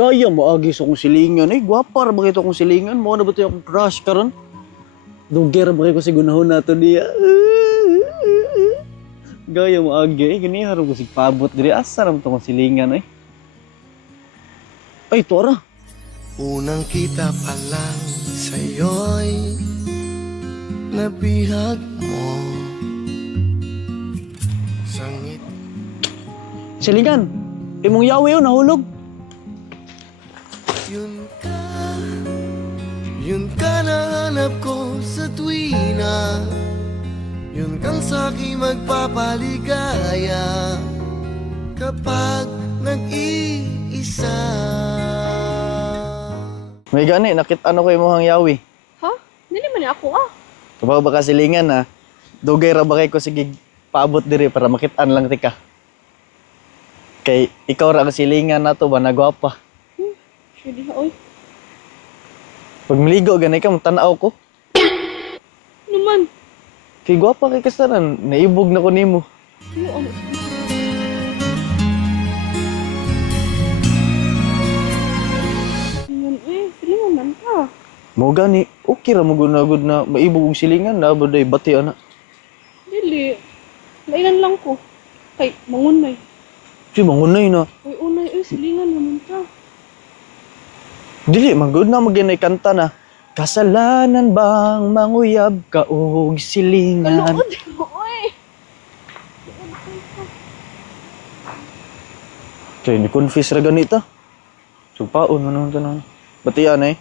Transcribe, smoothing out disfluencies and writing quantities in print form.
Gaya mo agi sa kong silingan. Ay, gwapa ra ba kito kong silingan? Mo na ba ito akong crush karon? Duger ba kayo ko sigunahon na to diya? Gaya mo agi. Ay, ganihan ko si pabot diri. Asa ram to kong silingan ay? Ay, tora. Unang kita pa lang sa'yo'y nabihag mo. Sangit. Silingan. Imong yawi yun, nahulog. Yun ka nahanap ko sa tuwina. Yun kang sa'king magpapaligaya kapag nag-iisa. May gani, nakita ano ko imong yawi. Ha? Dili man ni ako ah. Kabaw ba ka silingan ha? Dugay ra ba kay ko sige paabot diri para makitaan lang tika. Kay ikaw ra ang silingan nato ba nagwapa. Sige ha, oy. Pag maligo ganay ka tanaw ko. Naman. Kay gwapa kay kasaran, naibog na ko nimo. Ano ano? Silingan man ka. Mo gani, okay ra mo gunagod na maibog og silingan na baday bati ana. Dili. Lainan lang ko. Kay mangunay. Si mangunay na. Uy, unay, silingan naman ka. Dili man gud na maginay kanta na. Kasalanan bang manguyab ka og silingan? Kalood mo, oy. Kay ni confess ra ganita. Supaon mo naman tanong. Batian eh.